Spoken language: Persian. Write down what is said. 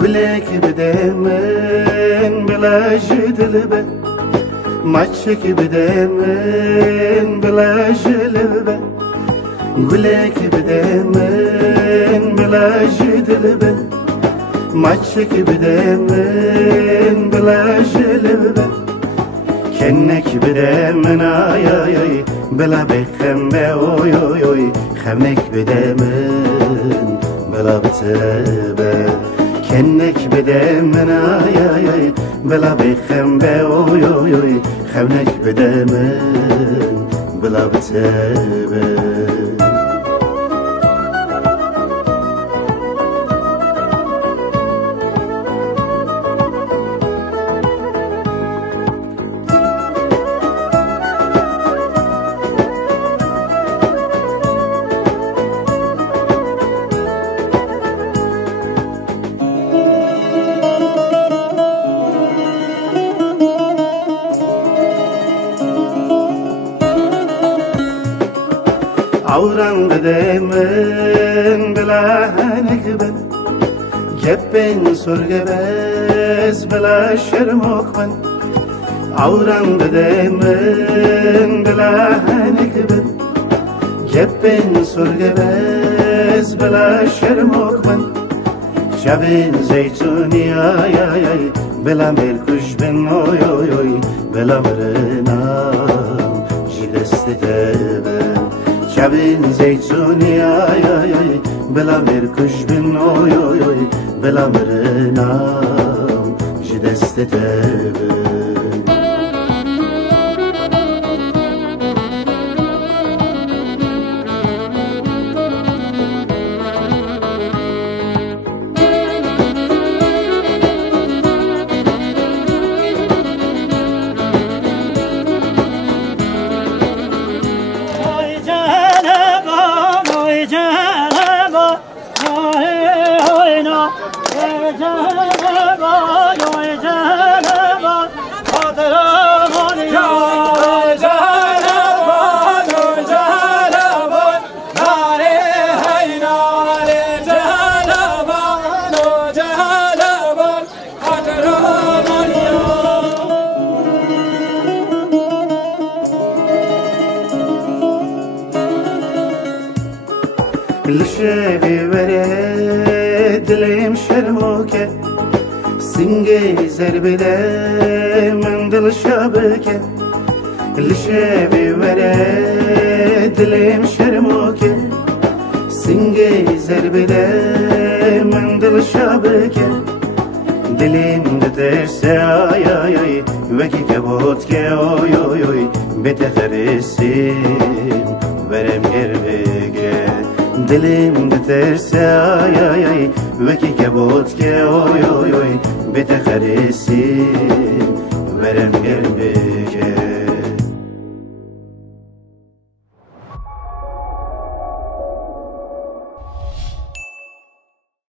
گلک بده من بلا جدلبه مچک بده من بلا جلبه گلک بده من بلا جدلبه مچک بده من بلا جلبه کنک بده من آی آی بلا بخم به اوی اوی اوی خمک بده من بلا بتبه کنک بده من آی آی آی بلا بخم به اوی اوی اوی خمک بده من بلا بتبه عورم بده من بلا هنگ بن گپن سرگه بز بلا شرمک من عورم بده من بلا هنگ بن گپن سرگه بز بلا شرمک من شبین زیتونی آی آی آی بلا ملکوش بن اوی اوی اوی بلا مرنام جلست تبن شبین زیتونی آی آی آی بلا مرکش بن اوی اوی اوی بلا مرنام جدست تبه لشبی وره دلیم شرموکه سنگی زربده من دل شابکه لشبی وره دلیم شرموکه سنگی زربده من دل شابکه دلیم دترسه آی آی آی وکی کبوت که اوی اوی اوی بتخرسیم ورم گر بگه دلیم دترسه آی آی آی وکی کبوت که اوی اوی اوی بتخرسیم ورم گر بگه